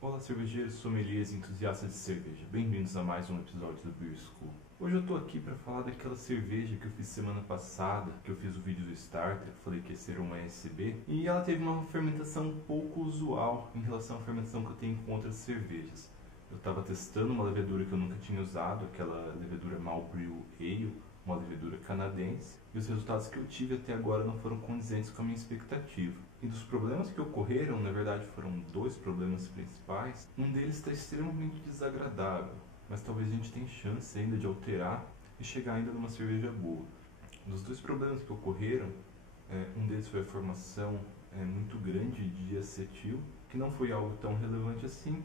Olá cervejeiros, sommeliers e entusiastas de cerveja, bem-vindos a mais um episódio do Beer School. Hoje eu tô aqui para falar daquela cerveja que eu fiz semana passada, que eu fiz o vídeo do Starter, falei que ia ser uma SB, e ela teve uma fermentação um pouco usual em relação à fermentação que eu tenho com outras cervejas. Eu estava testando uma levedura que eu nunca tinha usado, aquela levedura Malbrew Ale, uma levedura canadense, e os resultados que eu tive até agora não foram condizentes com a minha expectativa. E dos problemas que ocorreram, na verdade foram dois problemas principais, um deles está extremamente desagradável, mas talvez a gente tenha chance ainda de alterar e chegar ainda numa cerveja boa. Dos dois problemas que ocorreram, um deles foi a formação muito grande de diacetil, que não foi algo tão relevante assim,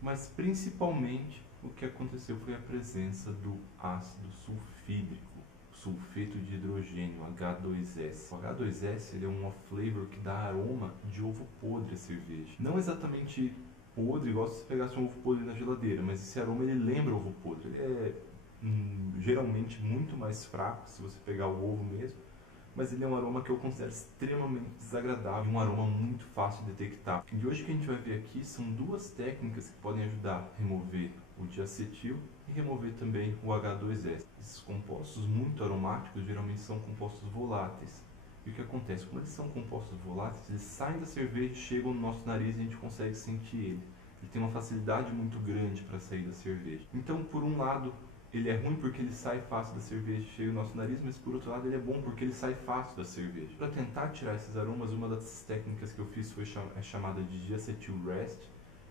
mas principalmente o que aconteceu foi a presença do ácido sulfídrico, sulfeto de hidrogênio, H2S. O H2S ele é um off-flavor que dá aroma de ovo podre à cerveja. Não exatamente podre, igual se você pegasse um ovo podre na geladeira, mas esse aroma ele lembra ovo podre. Ele é geralmente muito mais fraco se você pegar o ovo mesmo, mas ele é um aroma que eu considero extremamente desagradável, um aroma muito fácil de detectar. E hoje o que a gente vai ver aqui são duas técnicas que podem ajudar a remover o diacetil e remover também o H2S. Esses compostos muito aromáticos geralmente são compostos voláteis. E o que acontece? Quando eles são compostos voláteis, eles saem da cerveja, chegam no nosso nariz e a gente consegue sentir ele. Ele tem uma facilidade muito grande para sair da cerveja. Então, por um lado, ele é ruim porque ele sai fácil da cerveja e chega no nosso nariz, mas por outro lado ele é bom porque ele sai fácil da cerveja. Para tentar tirar esses aromas, uma das técnicas que eu fiz foi chamada de diacetyl rest,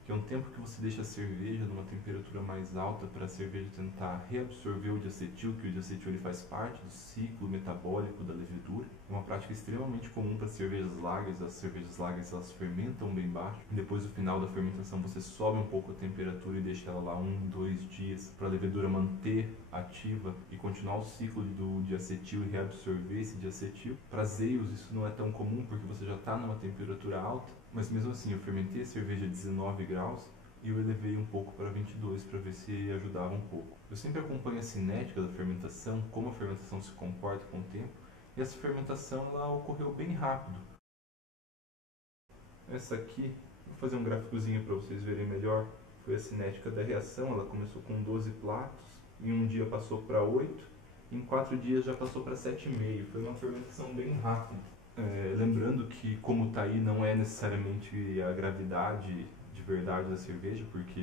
que é um tempo que você deixa a cerveja numa temperatura mais alta para a cerveja tentar reabsorver o diacetil, que o diacetil ele faz parte do ciclo metabólico da levedura. É uma prática extremamente comum para cervejas lagers. As cervejas lagers elas fermentam bem baixo e depois do final da fermentação você sobe um pouco a temperatura e deixa ela lá 1-2 dias para a levedura manter ativa e continuar o ciclo do diacetil e reabsorver esse diacetil. Para azeis isso não é tão comum porque você já está numa temperatura alta, mas mesmo assim eu fermentei a cerveja a 19 graus e eu elevei um pouco para 22 para ver se ajudava um pouco. Eu sempre acompanho a cinética da fermentação, como a fermentação se comporta com o tempo, e essa fermentação ela ocorreu bem rápido. Essa aqui, vou fazer um gráficozinho para vocês verem melhor, foi a cinética da reação. Ela começou com 12 platos, em um dia passou para 8, em 4 dias já passou para 7,5. Foi uma fermentação bem rápida. Lembrando que como está aí não é necessariamente a gravidade de verdade da cerveja, porque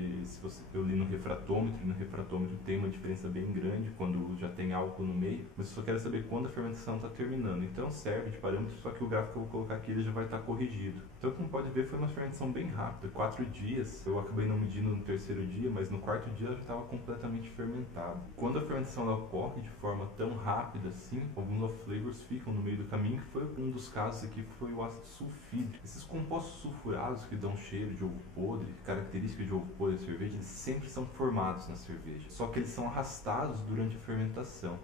eu li no refratômetro, e no refratômetro tem uma diferença bem grande quando já tem álcool no meio, mas eu só quero saber quando a fermentação está terminando. Então serve de parâmetro, só que o gráfico que eu vou colocar aqui ele já vai estar corrigido. Então como pode ver foi uma fermentação bem rápida, 4 dias, eu acabei não medindo no terceiro dia, mas no quarto dia ela já estava completamente fermentada. Quando a fermentação ela ocorre de forma tão rápida assim, alguns off-flavors ficam no meio do caminho, que foi um dos casos aqui, foi o ácido sulfídrico. Esses compostos sulfurados que dão cheiro de ovo podre, características de ovo podre da cerveja, eles sempre são formados na cerveja, só que eles são arrastados durante a fermentação.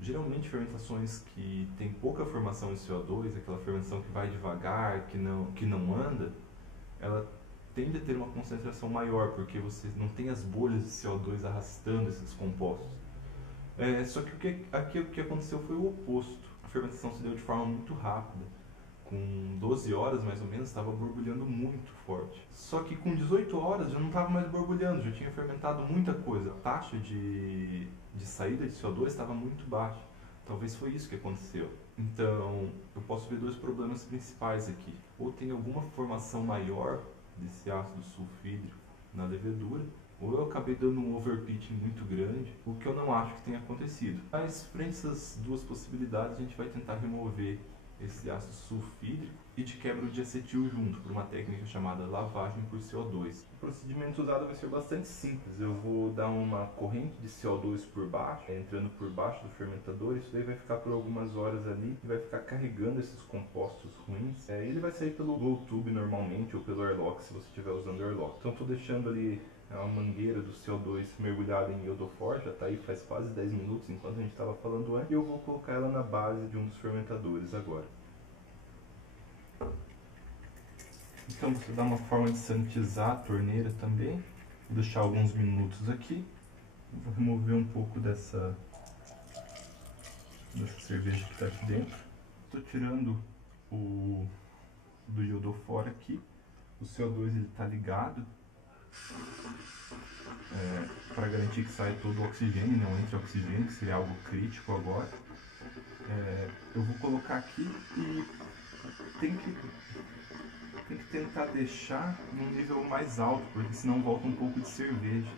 Geralmente fermentações que tem pouca formação de CO2, aquela fermentação que vai devagar, que não anda, ela tende a ter uma concentração maior, porque você não tem as bolhas de CO2 arrastando esses compostos. Só que aqui o que aconteceu foi o oposto. A fermentação se deu de forma muito rápida. Com 12 horas mais ou menos estava borbulhando muito forte. Só que com 18 horas já não estava mais borbulhando, já tinha fermentado muita coisa. A taxa de saída de CO2 estava muito baixa. Talvez foi isso que aconteceu. Então eu posso ver dois problemas principais aqui. Ou tem alguma formação maior desse ácido sulfídrico na levedura, ou eu acabei dando um overpitching muito grande, o que eu não acho que tenha acontecido. Mas frente a essas duas possibilidades a gente vai tentar remover esse ácido sulfídrico e de quebra o diacetil junto, por uma técnica chamada lavagem por CO2. O procedimento usado vai ser bastante simples. Eu vou dar uma corrente de CO2 por baixo, entrando por baixo do fermentador. Isso daí vai ficar por algumas horas ali e vai ficar carregando esses compostos ruins. Ele vai sair pelo blow tube normalmente ou pelo airlock se você estiver usando airlock. Então estou deixando ali a mangueira do CO2 mergulhada em iodofor, já está aí faz quase 10 minutos enquanto a gente estava falando antes, e eu vou colocar ela na base de um dos fermentadores agora. Então você dá uma forma de sanitizar a torneira também, vou deixar alguns minutos aqui, vou remover um pouco dessa cerveja que está aqui dentro. Estou tirando o do iodofor aqui. O CO2 ele está ligado para garantir que saia todo o oxigênio, não entre oxigênio, que seria algo crítico agora. Eu vou colocar aqui e tem que tentar deixar num nível mais alto, porque senão volta um pouco de cerveja.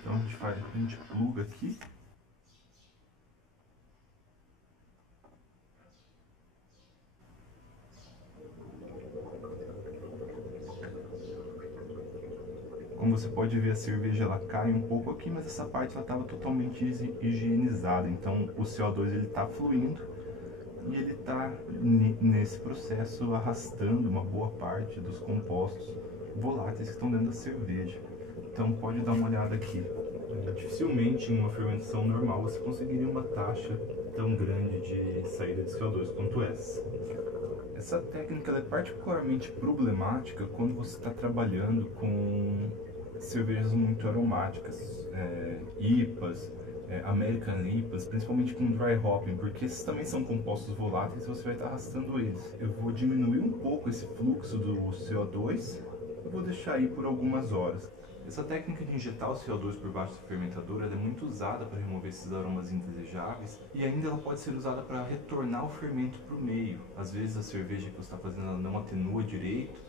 Então a gente pluga aqui. Como você pode ver, a cerveja ela cai um pouco aqui, mas essa parte ela estava totalmente higienizada. Então o CO2 ele está fluindo e ele está nesse processo arrastando uma boa parte dos compostos voláteis que estão dentro da cerveja. Então pode dar uma olhada aqui. Dificilmente em uma fermentação normal você conseguiria uma taxa tão grande de saída de CO2 quanto essa. Essa técnica é particularmente problemática quando você está trabalhando com cervejas muito aromáticas, IPAs, American IPAs, principalmente com dry hopping, porque esses também são compostos voláteis e você vai estar arrastando eles. Eu vou diminuir um pouco esse fluxo do CO2 e vou deixar aí por algumas horas. Essa técnica de injetar o CO2 por baixo do fermentador é muito usada para remover esses aromas indesejáveis e ainda ela pode ser usada para retornar o fermento para o meio. Às vezes a cerveja que você está fazendo ela não atenua direito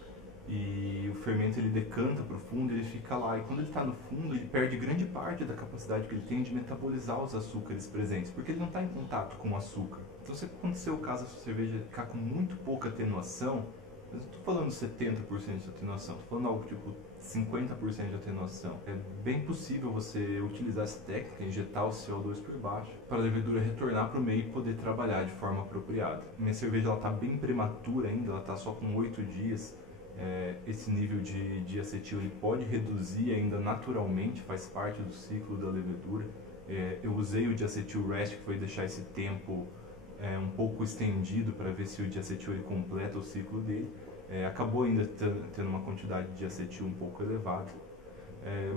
e o fermento ele decanta para o fundo, ele fica lá, e quando ele está no fundo ele perde grande parte da capacidade que ele tem de metabolizar os açúcares presentes, porque ele não está em contato com o açúcar. Então se acontecer o caso da sua cerveja ficar com muito pouca atenuação, eu não estou falando 70% de atenuação, estou falando algo tipo 50% de atenuação. É bem possível você utilizar essa técnica, injetar o CO2 por baixo, para a levedura retornar para o meio e poder trabalhar de forma apropriada. Minha cerveja está bem prematura ainda, ela está só com 8 dias. Esse nível de acetil ele pode reduzir ainda naturalmente, faz parte do ciclo da levedura. Eu usei o diacetil rest, que foi deixar esse tempo um pouco estendido para ver se o diacetil ele completa o ciclo dele. Acabou ainda tendo uma quantidade de acetil um pouco elevada,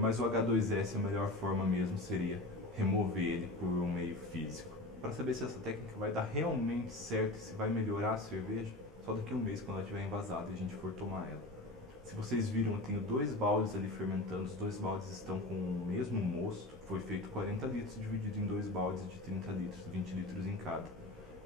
mas o H2S, a melhor forma mesmo seria remover ele por um meio físico. Para saber se essa técnica vai dar realmente certo e se vai melhorar a cerveja, só daqui a um mês, quando ela estiver envasada e a gente for tomar ela. Se vocês viram, eu tenho 2 baldes ali fermentando, os 2 baldes estão com o mesmo mosto, foi feito 40 litros dividido em 2 baldes de 30 litros, 20 litros em cada.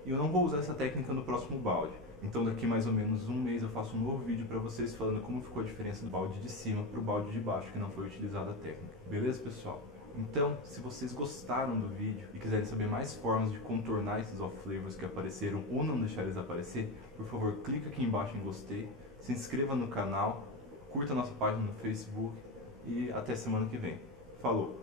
E eu não vou usar essa técnica no próximo balde. Então daqui mais ou menos um mês eu faço um novo vídeo para vocês falando como ficou a diferença do balde de cima para o balde de baixo, que não foi utilizada a técnica. Beleza, pessoal? Então, se vocês gostaram do vídeo e quiserem saber mais formas de contornar esses off-flavors que apareceram ou não deixar eles aparecer, por favor, clica aqui embaixo em gostei, se inscreva no canal, curta a nossa página no Facebook e até semana que vem. Falou!